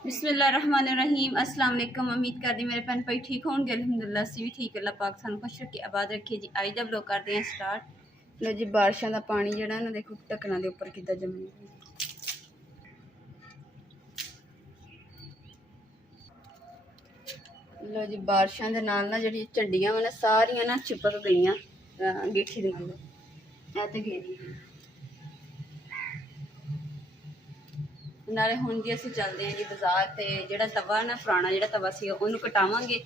बिस्मिल्लाहिर्रहमानिर्रहीम अस्सलाम वालेकुम। उम्मीद करती मेरे भैन भाई ठीक होंगे। अल्हम्दुलिल्लाह असी भी ठीक। अल्लाह पाक सानू खुश रखे आबाद रखे जी। अज का ब्लॉग करते हैं स्टार्ट। लो जी बारिशों का पानी जो ना देखो ढक्कना के उपर कितना जमी। लो जी बारिशों के नाल ना जी झंडियां वा ना सारियां ना चिपक गई अंगीठी दे नाल। ऐ ते गेरी नाले हुण जी असीं चलदे हैं जी बाजार। ते जिहड़ा तवा ना पुराना जिहड़ा तवा सी उहनूं कटावांगे।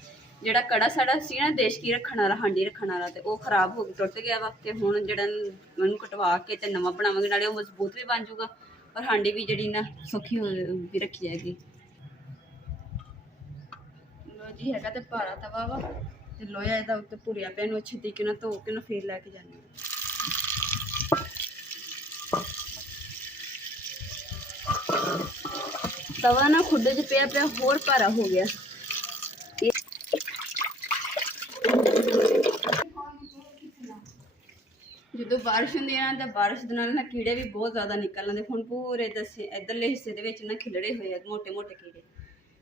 जिहड़ा कड़ा साडा सी ना देशकी रखण वाला हांडी रखण वाला ते ओह खराब हो गया टुट गया वा। ते हुण जिहड़ा उहनूं कटवा के ते नवां बनावांगे। नाले ओह मजबूत भी बन जूगा और हांडी भी जिहड़ी ना सौखी भी रखी जाएगी। लो जी हैगा ते भारा तवा वा ते लोहा इहदा उत्ते भुरिया पिया। इहनूं अच्छे तरीके नाल धो के ना फिर लैके जानी। तवा ना खुडे च पिया पिया होर भारा हो गया। जो बारिश होंदी है ना बारिश के नाल ना कीड़े भी बहुत ज़्यादा निकल आते। हुण पूरे दसे इधरले हिस्से दे विच ना खिलड़े हुए मोटे मोटे कीड़े।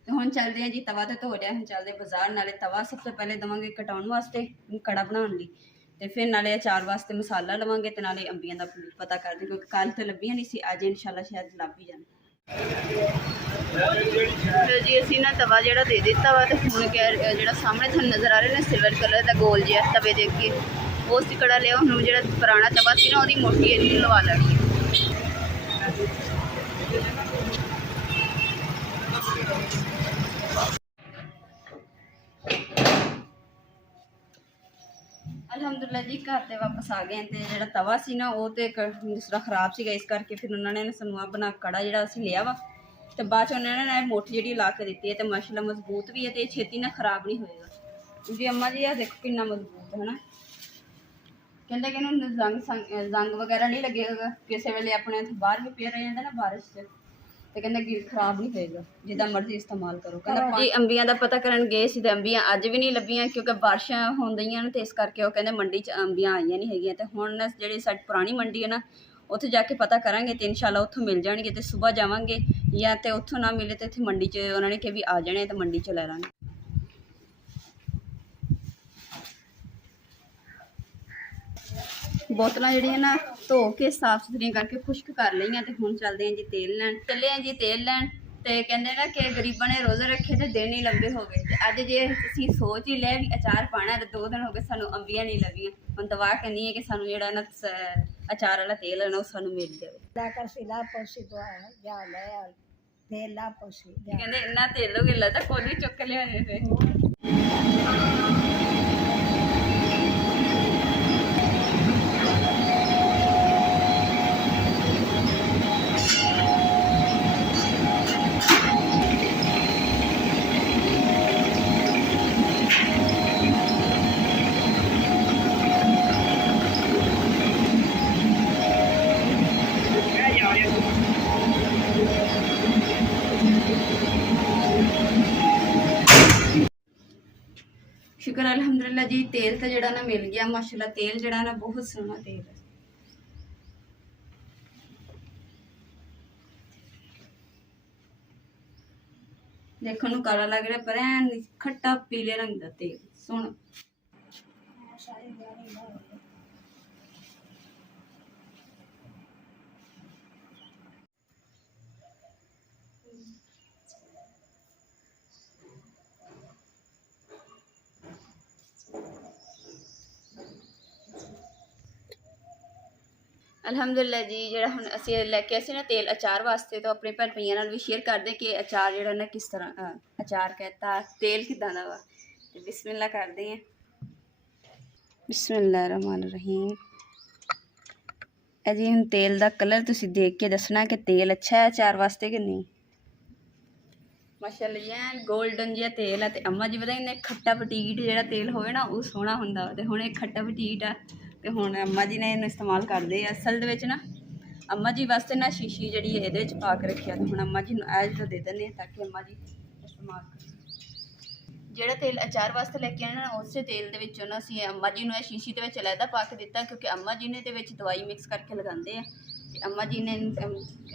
तो हुण चलते हैं जी तवा तो धो लिया। हुण चलते बाजार। नाले तवा सबसे पहले देवांगे कटाउण वास्ते कड़ा बनाउण लई ते फिर नाले अचार वास्ते मसाला लवांगे ते नाले अंबियां दा पता करदे क्योंकि कल तो लभियां नहीं सी। अज इंशाअल्लाह शायद लभ ही जाण। तो जी असीं ना तवा जिहड़ा दे दिता वा ते हुण जिहड़ा सामने तुहानूं नज़र आ रहा है सिल्वर कलर का गोल जिहा तवे दे अगे वो असीं कड़ा लिया। हुण जिहड़ा पुराना तवा सी ना उहदी मोटी इहनूं लवा लैणी। अलहमदुलिल्लाह जी घर ते वापस आ गए। तो जिहड़ा तवा सी ना वो तो दूसरा खराब सीगा इस करके फिर उन्होंने सानू आ बना कड़ा जिहड़ा असीं लिया वा तो बाद च उन्होंने मोटी जिहड़ी ला के दित्ती है तो माशाअल्लाह मजबूत भी है तो छेती ना खराब नहीं होएगा जी। अम्मा जी आ देखो कितना मजबूत है ना। कहते कि जंग वगैरह नहीं लगेगा किसी वेले अपने बाहर भी पे रह जाता ना बारिश से तो कहते खराब नहीं होएगा जिदा मर्जी इस्तेमाल करो। कहते जी अंबियां का पता करन गए सी ते अंबियां अज भी नहीं लभियां क्योंकि बारिशां होंदियां तो इस करके वो कहते मंडी च अंबियां आईयां नहीं हैगियां। तो हुण जिहड़ी साडी पुरानी मंडी है ना उत्थे जाके पता करांगे तो इंशाअल्लाह उत्थों मिल जाएंगे। तो सुबह जावांगे या तो उत्थों ना मिले तो इत्थे मंडी च उन्होंने कहा भी आ जाने तो मंडी च लै लांगे। बोतल जी ना धो के साफ सुथरियां करके खुश्क कर लिया। तो हुण चलते हैं जी तेल लैन। चले हैं जी तेल लैन। तो कहते ना कि गरीबों ने रोज़े रखे तो दिन ही लंबे हो गए। तो अज जे असीं सोच ही लिया भी अचार पाना तो 2 दिन हो गए सानू अंबियां नहीं लभियां। हुण दवा कहनी है कि सानू जिहड़ा ना अचार वाला तेल है ना सानू मिल जाए। कहते इन्ना तेल हो गया तो कोली चुक लिया फिर। शुक्र अलहमदुलिल्लाह जी तेल तो जड़ा ना मिल गया माशाल्लाह। तेल जड़ा ना बहुत सोहना तेल है। देखो नू काला लग रहा पर ऐन खट्टा पीले रंग का तेल सोहना। अलहमदुलिल्लाह जी जो हम असी लैके आए ना तेल अचार वास्ते तो अपने भैन भाइयों नाल भी शेयर कर दें कि अचार जो ना किस तरह अचार कहता तेल किदा दा वा। तो बिस्मिल्लाह करते हैं। बिस्मिल्लाहिर्रहमानिर्रहीम। जी हम तेल का कलर तुसी देख के दसना कि तेल अच्छा है अचार वास्ते कि नहीं। माशाअल्लाह जी गोल्डन जिहा तेल है। तो अम्मा जी पता इन्हें खट्टा पटीट जो तेल होवे ना वो सोहना हुंदा। तो हुण इह खट्टा पटीट है तो हुण अम्मा जी ने इन्हूं इस्तेमाल करते असल दे विच ना अम्मा जी वास्ते ना शीशी जी ये पा के रखी। तो हुण अम्मा जी एज तो दे दें ताकि अम्मा जी इस्तेमाल करें। जोड़ा तेल अचार वास्ते लैके आना ना उस तेल के अम्मा जी ने शीशी के अलहदा पा के दिता क्योंकि अम्मा जी ने दवाई मिक्स करके लगाते हैं ਅੰਮਾ ਜੀ ਨੇ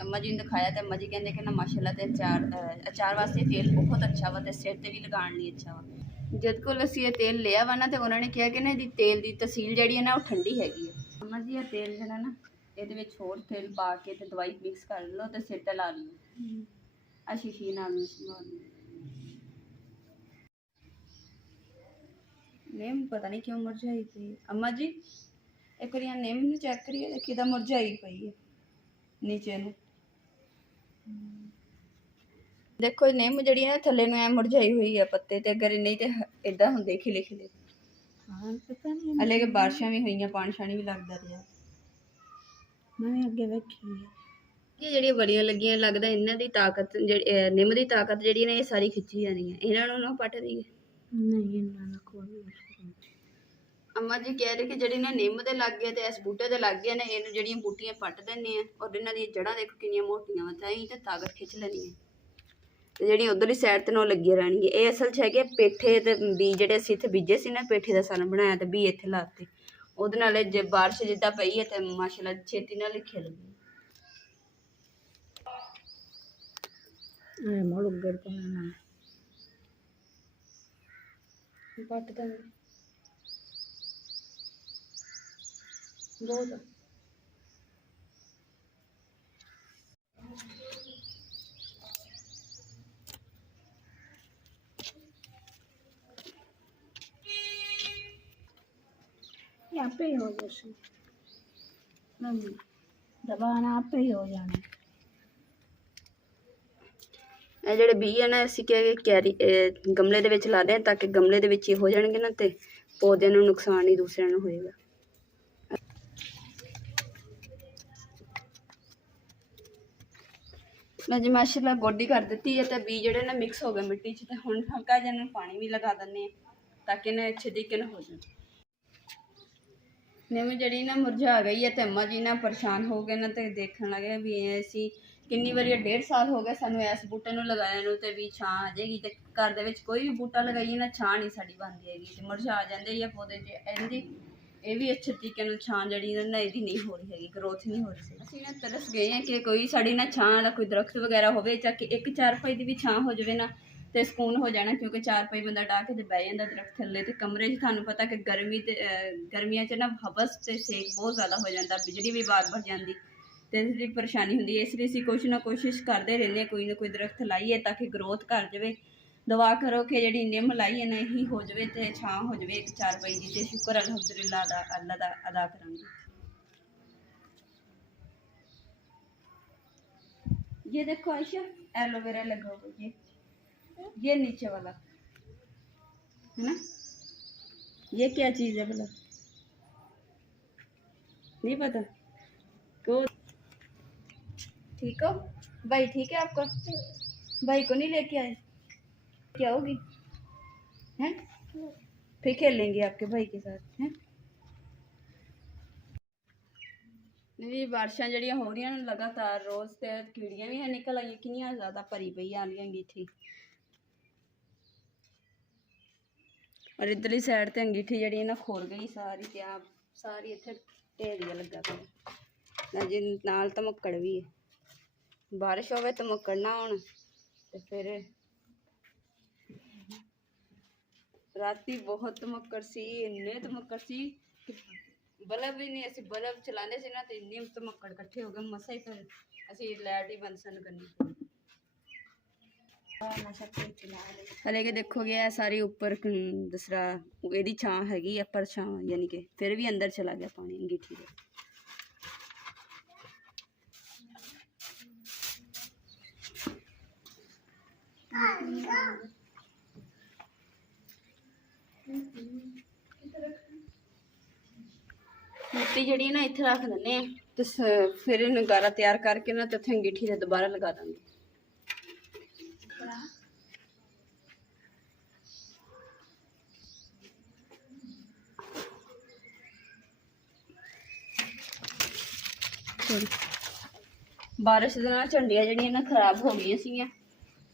ਅੰਮਾ ਜੀ ਨੂੰ ਦਿਖਾਇਆ ਤੇ ਅੰਮਾ ਜੀ ਕਹਿੰਦੇ ਕਿ ਨਾ ਮਾਸ਼ਾਅੱਲਾ ਤੇ ਅਚਾਰ ਵਾਸਤੇ ਤੇਲ ਬਹੁਤ ਅੱਛਾ ਵਾ ਤੇ ਸਿਰ ਤੇ ਵੀ ਲਗਾਉਣ ਲਈ ਅੱਛਾ ਵਾ। ਜਦ ਕੋਲ ਅਸੀਂ ਇਹ ਤੇਲ ਲਿਆ ਵਾ ਨਾ ਤੇ ਉਹਨਾਂ ਨੇ ਕਿਹਾ ਕਿ ਨਾ ਇਹਦੀ ਤੇਲ ਦੀ ਤਸੀਲ ਜਿਹੜੀ ਹੈ ਨਾ ਉਹ ਠੰਡੀ ਹੈਗੀ ਹੈ। ਅੰਮਾ ਜੀ ਇਹ ਤੇਲ ਜਿਹੜਾ ਨਾ ਇਹਦੇ ਵਿੱਚ ਹੋਰ ਤੇਲ ਪਾ ਕੇ ਤੇ ਦਵਾਈ ਮਿਕਸ ਕਰ ਲਓ ਤੇ ਸਿਰ ਤੇ ਲਾ ਲਓ। ਆ ਸ਼ੀਸ਼ੀ ਨਾਲ ਨੇਮ ਪਤਾ ਨਹੀਂ ਕਿਉਂ ਮੁਰਝਾਈ ਪਈ। ਅੰਮਾ ਜੀ ਇੱਕ ਵਾਰੀ ਨੇਮ ਨੂੰ ਚੈੱਕ ਕਰੀਏ ਤੇ ਕਿਦਾ ਮੁਰਝਾਈ ਪਈ ਹੈ ਨੀਚੇ ਨੂੰ। ਦੇਖੋ ਨੇਮ ਜਿਹੜੀ ਹੈ ਥੱਲੇ ਨੂੰ ਐ ਮੁਰਝਾਈ ਹੋਈ ਹੈ ਪੱਤੇ ਤੇ, ਅਗਰ ਨਹੀਂ ਤੇ ਇਦਾਂ ਹੁੰਦੇ ਖਿਲੇ ਖਿਲੇ। ਹਾਂ ਪਤਾ ਨਹੀਂ ਹਲੇ ਕਿ ਬਾਰਿਸ਼ਾਂ ਵੀ ਹੋਈਆਂ, ਪਾਣੀ ਸ਼ਾਣੀ ਵੀ ਲੱਗਦਾ ਰਿਹਾ। ਮੈਂ ਅੱਗੇ ਵੇਖੀ ਇਹ ਜਿਹੜੀਆਂ ਬੜੀਆਂ ਲੱਗੀਆਂ, ਲੱਗਦਾ ਇਹਨਾਂ ਦੀ ਤਾਕਤ ਜਿਹੜੀ ਨਿੰਮ ਦੀ ਤਾਕਤ ਜਿਹੜੀ ਨੇ ਇਹ ਸਾਰੀ ਖਿੱਚੀ ਜਾਣੀ ਹੈ। ਇਹਨਾਂ ਨੂੰ ਨਾ ਪੱਟ ਦਈਏ ਨਹੀਂ, ਇਹਨਾਂ ਦਾ ਕੋਈ। ਅੰਮਾ ਜੀ ਕਹਿ ਰਹੇ ਕਿ ਜਿਹੜੀ ਨਾ ਨਿੰਮ ਦੇ ਲੱਗ ਗਏ ਤੇ ਇਸ ਬੂਟੇ ਦੇ ਲੱਗ ਗਏ ਨੇ, ਇਹਨੂੰ ਜਿਹੜੀਆਂ ਬੂਟੀਆਂ ਪੱਟ ਦਿੰਦੇ ਆ ਔਰ ਇਹਨਾਂ ਦੀਆਂ ਜੜ੍ਹਾਂ ਦੇਖੋ ਕਿੰਨੀਆਂ ਮੋਟੀਆਂ ਵਾ, ਤਾਂ ਹੀ ਤੇ ਤਾਕਤ ਖਿੱਚ ਲੈਣੀ ਹੈ ਤੇ ਜਿਹੜੀ ਉਧਰਲੀ ਸਾਈਡ ਤੇ ਨਾ ਲੱਗੀਆਂ ਰਹਿਣਗੀਆਂ। ਇਹ ਅਸਲ 'ਚ ਹੈਗੇ ਪੇਠੇ ਤੇ ਬੀ ਜਿਹੜੇ ਅਸੀਂ ਇੱਥੇ ਬੀਜੇ ਸੀ ਨਾ, ਪੇਠੇ ਦਾ ਸਨ ਬਣਾਇਆ ਤੇ ਬੀ ਇੱਥੇ ਲਾਤੇ। ਉਹਦੇ ਨਾਲ ਜੇ ਬਾਰਿਸ਼ ਜਿੱਦਾਂ ਪਈ ਹੈ ਤੇ ਮਾਸ਼ਾਅੱਲਾ ਛੇਤੀ ਨਾਲ ਹੀ ਖਿਲ ਗਈ। ਮੁੜ ਪਾਣਾ ਪੱਟ ਦਾਂਗੇ ਬਹੁਤ। आपे ही हो जैसे दबाना आपे ही हो जाना। ਇਹ ਜਿਹੜੇ ਬੀਜ ਹੈ ਨਾ ਅਸੀਂ ਕਿਆਰੀ ਗਮਲੇ ਦੇ ਵਿੱਚ ਲਾ ਦੇ ਤਾਂ ਕਿ ਗਮਲੇ ਦੇ ਵਿੱਚ ਹੀ ਹੋ ਜਾਣਗੇ ਨਾ ਤੇ ਪੌਦਿਆਂ ਨੂੰ ਨੁਕਸਾਨ ਨਹੀਂ ਦੂਸਰਿਆਂ ਨੂੰ ਹੋਏਗਾ। ਮੈਂ ਜੀ ਮਾਸ਼ਾਅੱਲਾ ਗੋਡੀ ਕਰ ਦਿੱਤੀ ਹੈ ਤੇ ਬੀਜ ਜਿਹੜੇ ਨਾ ਮਿਕਸ ਹੋ ਗਏ ਮਿੱਟੀ 'ਚ, ਤੇ ਹੁਣ ਹਲਕਾ ਜਿਹਾ ਨੂੰ ਪਾਣੀ ਵੀ ਲਗਾ ਦਿੰਦੇ ਹਾਂ ਤਾਂ ਕਿ ਨਾ ਅੱਛੇ ਤਰੀਕੇ ਨਾਲ ਹੋ ਜਾਣ। ਨਿੰਮ ਜਿਹੜੀ ਨਾ ਮੁਰਝਾ ਗਈ ਹੈ ਤੇ ਅੰਮਾ ਜੀ ਨਾ ਪਰੇਸ਼ਾਨ ਹੋ ਗਏ ਨਾ ਤੇ ਦੇਖਣ ਲੱਗੇ ਵੀ ਅਸੀਂ ਕਿੰਨੀ ਵਾਰੀ 1.5 ਸਾਲ ਹੋ ਗਿਆ ਸਾਨੂੰ ਇਸ ਬੂਟੇ ਨੂੰ ਲਗਾਇਆ ਨੂੰ ਤੇ ਵੀ ਛਾਂ ਆ ਜਾਏਗੀ, ਤੇ ਘਰ ਦੇ ਵਿੱਚ ਕੋਈ ਵੀ ਬੂਟਾ ਲਗਾਈਏ ਨਾ ਛਾਂ ਨਹੀਂ ਸਾਡੀ ਬਣਦੀ ਹੈਗੀ ਤੇ ਮੁਰਝਾ ਜਾਂਦੇ ਜਾਂ ਪੌਦੇ 'ਚ ਇਹਦੀ ਇਹ ਵੀ ਅੱਛੇ ਤਰੀਕੇ ਨਾਲ ਛਾਂ ਜਿਹੜੀ ਨਾ ਇਹਦੀ ਨਹੀਂ ਹੋ ਰਹੀ ਹੈਗੀ, ਗਰੋਥ ਨਹੀਂ ਹੋ ਰਹੀ ਸੀ। ਅਸੀਂ ਨਾ ਤਰਸ ਗਏ ਹਾਂ ਕਿ ਕੋਈ ਸਾਡੀ ਨਾ ਛਾਂ ਵਾਲਾ ਕੋਈ ਦਰਖਤ ਵਗੈਰਾ ਹੋਵੇ ਜਾਂ ਕਿ ਇੱਕ ਚਾਰਪਾਈ ਦੀ ਵੀ ਛਾਂ ਹੋ ਜਾਵੇ ਨਾ ਤੇ ਸਕੂਨ ਹੋ ਜਾਣਾ, ਕਿਉਂਕਿ ਚਾਰਪਾਈ ਬੰਦਾ ਢਾਹ ਕੇ ਤੇ ਬਹਿ ਜਾਂਦਾ ਦਰਖਤ ਥੱਲੇ ਤੇ ਕਮਰੇ 'ਚ ਤੁਹਾਨੂੰ ਪਤਾ ਕਿ ਗਰਮੀਆਂ 'ਚ ਨਾ ਹਵਸ ਤੇ ਸੇਕ ਬਹੁਤ ਜ਼ਿਆਦਾ ਹੋ ਜਾਂਦਾ, ਬਿਜਲੀ ਵੀ ਬਾਰ-ਬਾਰ ਜਾਂਦੀ ਤੇ ਇਸ ਲਈ ਪਰੇਸ਼ਾਨੀ ਹੁੰਦੀ ਹੈ। ਇਸ ਲਈ ਅਸੀਂ ਕੁਛ ਨਾ ਕੋਸ਼ਿਸ਼ ਕਰਦੇ ਰਹਿੰਦੇ ਹਾਂ ਕੋਈ ਨਾ ਕੋਈ ਦਰਖਤ ਲਾਈਏ ਤਾਂ ਕਿ ਗਰੋਥ ਕਰ ਜਾਵੇ। ਦੁਆ ਕਰੋ ਕਿ ਜਿਹੜੀ ਨਿੰਮ ਲਾਈ ਹੈ ਨਾ ਇਹੀ ਹੋ ਜਾਵੇ ਤੇ ਛਾਂ ਹੋ ਜਾਵੇ ਇੱਕ ਚਾਰਪਾਈ ਦੀ, ਤੇ ਸ਼ੁਕਰ ਅਲਹਮਦੁਲਿਲਾ ਅੱਲਾ ਦਾ ਅਦਾ ਕਰਾਂਗੇ। ये देखो आयशा एलोवेरा लगा हुआ ये नीचे वाला है ना, ये क्या चीज़ है भला नहीं पता को। ठीक हो भाई? ठीक है आपका भाई को नहीं लेके आए? क्या होगी हैं? फिर खेलेंगे आपके भाई के साथ हैं। नहीं बारिशां जड़ियां हो रही हैं लगातार रोज़ ते कीड़ियां भी हैं निकल आई, कितनी ज़्यादा भरी पई आलियां अंगीठी और इधरली साइड ते अंगीठी जड़ी ना खुर गई सारी, ते आप सारी इत्थे ढेरिया लगा पिया जी। नाल धमक्कड़ भी है, बारिश होवे धमक्कड़ ना होण ते फिर राती बहुत धमक्कड़ सी, इन्ने धमक्कड़ सी बल्ब भी नहीं, असं बल्ब चलाते थे ना तो इन्ने धमक्कड़ इकट्ठे हो गए मसा ही, फिर असी लाइट ही बंद सन करनी। हले के देखोगे सारी उपर दूसरा यदि छां हैगी पर छां यानी कि फिर भी अंदर चला गया पानी अंगीठी के। मिट्टी जड़ी ना इत्थे रख दिंदे ते फिर नगारा तैयार करके ना ते अंगीठी ते दोबारा लगा देंगे। बारिश दे नाल झंडियां जड़ियां ना खराब हो गई सी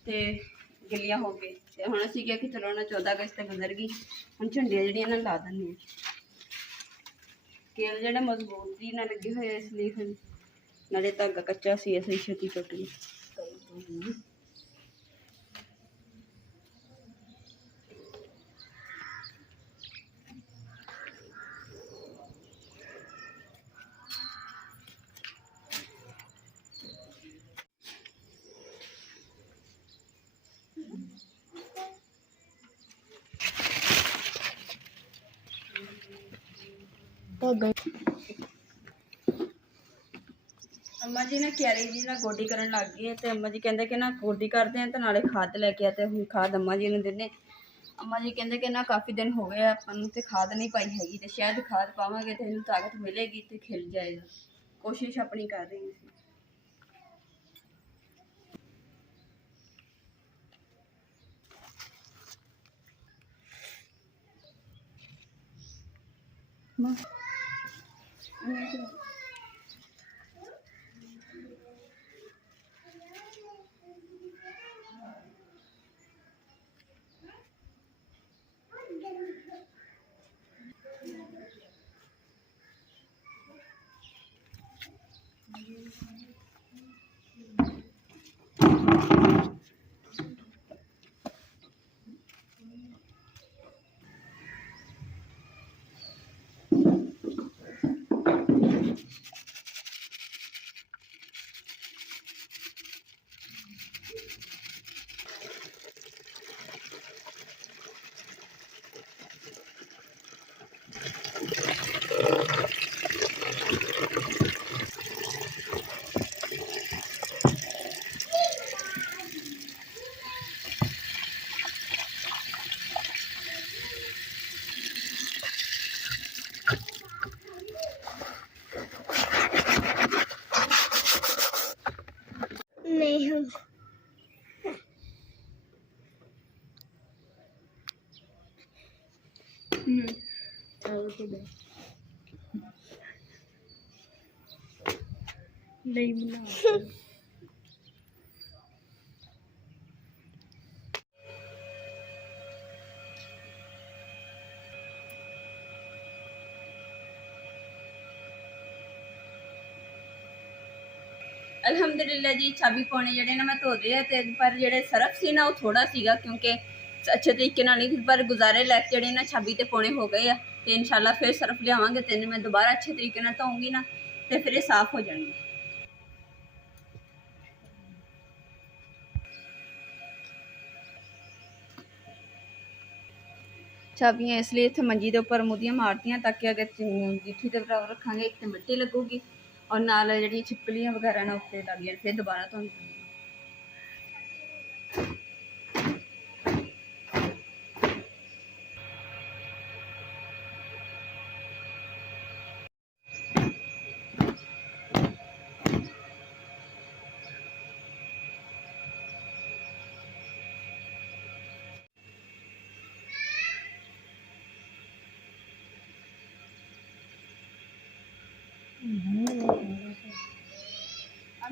ते गिलियां हो गई ते हुण असीं क्या कि चलो ना 14 अगस्त तक गुजर गई, हुण झंडियां जड़ियां ना ला दिंदे आ। केल जेह्ड़े मजबूती ना लगे हुए इसलिए फिर नाले धागा कच्चा सी ऐसे छेती टुट गई। अम्मा जी ने क्यारी जी ना गोडी करन लग गई है तो अम्मा जी कहते कि ना गोडी करते हैं तो नाले खाद लैके आते हूँ खाद अम्मा जी ने देने। अम्मा जी कहते कि ना काफ़ी दिन हो गए अपन तो खाद नहीं पाई हैगी तो शायद खाद पावांगे तो इन्हें ताकत मिलेगी तो खिल जाएगा। कोशिश अपनी कर रही हैं। नहीं हम नहीं बना अलहमदुलिल्लाह जी चाबी पाने जड़े ना मैं धो दिए थे पर जेडे सरफ सी ना वो थोड़ा सीगा क्योंकि अच्छे तरीके नाल नहीं पर गुजारे लैक जड़े ना छाबी ते पौने हो गए तो इंशाल्लाह फिर सरफ लियावांगे तो मैं दोबारा अच्छे तरीके नाल धोऊंगी ना तो फिर ये साफ हो जाएंगे। चाबियां इसलिए इतने मंजी के उपर मुदियां मारतियां ताकि अगर गिट्ठी के बराबर रखांगे एक तो मिट्टी लगूगी और नाल जी छिपकलियां वगैरह ना उत्ते लग जाए फिर दोबारा धोनी।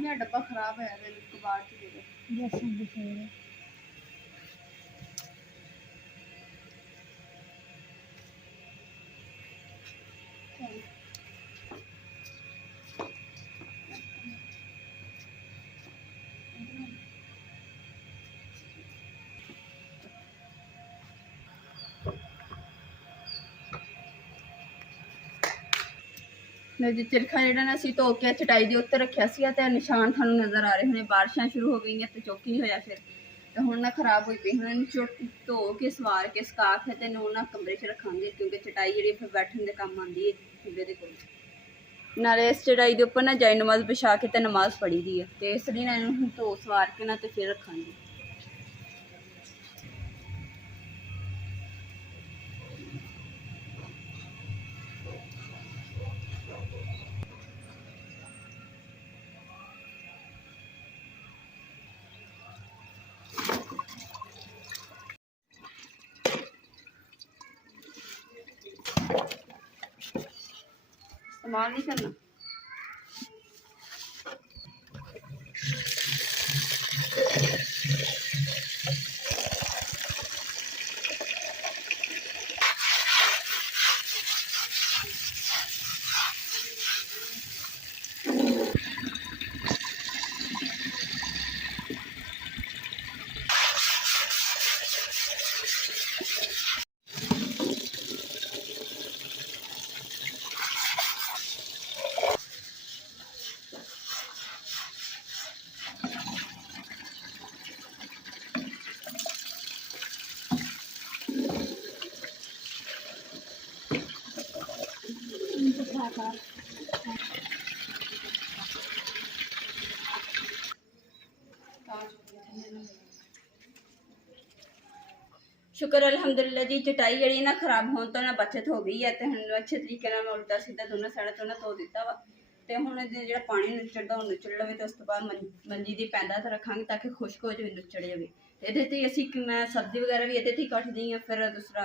मेरा डब्बा खराब है कबाड़ च दे जी चिरखा जड़ा ना असं धो के चटाई के उत्ते रखा तो निशान थानू नज़र आ रहे होने बारिशां शुरू हो गई तो चुक नहीं होया फिर तो हुण ना खराब हुई पई हुण धो के सवार के सुका के ते ना कमरे च रखांगे क्योंकि चटाई जी फिर बैठने के काम आती है चूल्हे के कोल। नाले इस चटाई के उपर ना जाई नमाज बिछा के ते नमाज पढ़ी दी है तो इसलिए ना इन्हूं धो सवार के ना तो फिर रखांगे। इस्तेमाल नहीं करना। ਸ਼ੁਕਰ ਅਲਹਮਦੁਲਿਲਾ ਜੀ, ਚਟਾਈ ਜਿਹੜੀ ਨਾ ਖਰਾਬ ਹੋਣ ਤੋਂ ਨਾ ਬਚਤ ਹੋ ਗਈ ਹੈ ਤੇ ਹੁਣ ਅੱਛੇ ਤਰੀਕੇ ਨਾਲ ਮੈਂ ਉਲਟਾ ਸਿੱਧਾ ਦੋਨੋਂ ਸਾਈਡਾਂ ਤੋਂ ਨਾ ਧੋ ਦਿੱਤਾ ਵਾ। ਤੇ ਹੁਣ ਇਹਦੇ ਜਿਹੜਾ ਪਾਣੀ ਨੁੱਚੜਦਾ ਉਹ ਨੁੱਚੜ ਲਵੇ ਤੇ ਉਸ ਤੋਂ ਬਾਅਦ ਮੰਜੀ ਦੀ ਪੈਂਦਾ ਤੇ ਰੱਖਾਂਗੇ ਤਾਂ ਕਿ ਖੁਸ਼ਕ ਹੋ ਜਾਵੇ, ਨੁੱਚੜ ਜਾਵੇ। ਇਹਦੇ ਤੇ ਅਸੀਂ ਮੈਂ ਸਬਜ਼ੀ ਵਗੈਰਾ ਵੀ ਇਹਦੇ ਤੇ ਹੀ ਕੱਟਦੀ ਹਾਂ, ਫਿਰ ਦੂਸਰਾ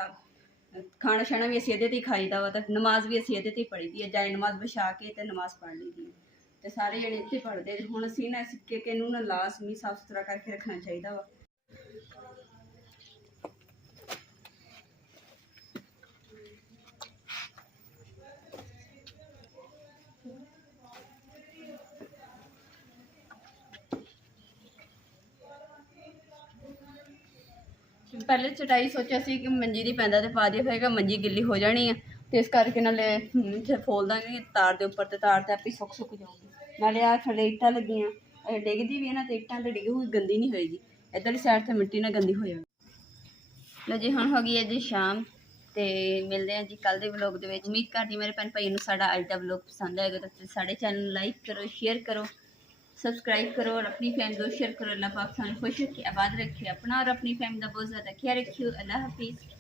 ਖਾਣਾ ਛਾਣਾ ਵੀ ਅਸੀਂ ਇਹਦੇ ਤੇ ਹੀ ਖਾਈਦਾ ਵਾ, ਤੇ ਨਮਾਜ਼ ਵੀ ਅਸੀਂ ਇਹਦੇ ਤੇ ਹੀ ਪੜ੍ਹੀ ਦੀ ਹੈ, ਜਾਏ ਨਮਾਜ਼ ਵਿਛਾ ਕੇ ਤੇ ਨਮਾਜ਼ ਪੜ੍ਹ ਲਈ ਦੀ ਤੇ ਸਾਰੇ ਜਿਹੜੇ ਇੱਥੇ ਪੜ੍ਹਦੇ। ਹੁਣ ਅਸੀਂ ਨਾ ਸਿੱਕੇ ਕੇ ਨੂੰ ਨਾ ਲਾਜ਼ਮੀ ਸਾਫ਼ ਸੁਥਰਾ ਕਰਕੇ ਰੱਖਣਾ ਚਾਹੀਦਾ ਵਾ। ਪਹਿਲੇ ਚਟਾਈ ਸੋਚਿਆ ਸੀ ਕਿ ਮੰਜੀ ਦੀ ਪੈਂਦਾ ਤੇ ਪਾ ਦਿਆ, ਫਿਰ ਮੰਜੀ ਗਿੱਲੀ ਹੋ ਜਾਣੀ ਆ ਤੇ ਇਸ ਕਰਕੇ ਨਾਲੇ ਇੱਥੇ ਫੋਲ ਦਾਂਗੇ ਤਾਰ ਦੇ ਉੱਪਰ ਤੇ ਤਾਰ ਤੇ ਆਪੇ ਸੁੱਕ ਜਾਊਗੀ। ਨਾਲੇ ਆ ਥੱਲੇ ਇੱਟਾਂ ਲੱਗੀਆਂ, ਇਹ ਡਿੱਗਦੀ ਵੀ ਹੈ ਨਾ ਤੇ ਇੱਟਾਂ ਤੇ ਡਿੱਗੀ ਹੋਈ ਗੰਦੀ ਨਹੀਂ ਹੋਏਗੀ, ਇੱਧਰਲੀ ਸਾਈਡ ਤੇ ਮਿੱਟੀ ਨਾਲ ਗੰਦੀ ਹੋ ਜਾਵੇ। ਲਓ ਜੀ, ਹੁਣ ਹੋ ਗਈ ਹੈ ਜੀ ਸ਼ਾਮ ਤੇ ਮਿਲਦੇ ਹਾਂ ਜੀ ਕੱਲ੍ਹ ਦੇ ਵਲੋਗ ਦੇ ਵਿੱਚ। ਉਮੀਦ ਕਰਦੀ ਮੇਰੇ ਭੈਣ ਭਾਈ ਨੂੰ ਸਾਡਾ ਅੱਜ ਦਾ ਵਲੋਗ ਪਸੰਦ ਆਏਗਾ ਤਾਂ ਸਾਡੇ ਚੈਨਲ ਨੂੰ ਲਾਈਕ ਕਰੋ, ਸ਼ੇਅਰ ਕਰੋ, सब्सक्राइब करो और अपनी फैमिली को शेयर करो। अल्लाह पाक सानू खुश रखे, आबाद रखे, अपना और अपनी फैमिली का बहुत ज़्यादा ख्याल रखियो। अल्लाह हाफिज़।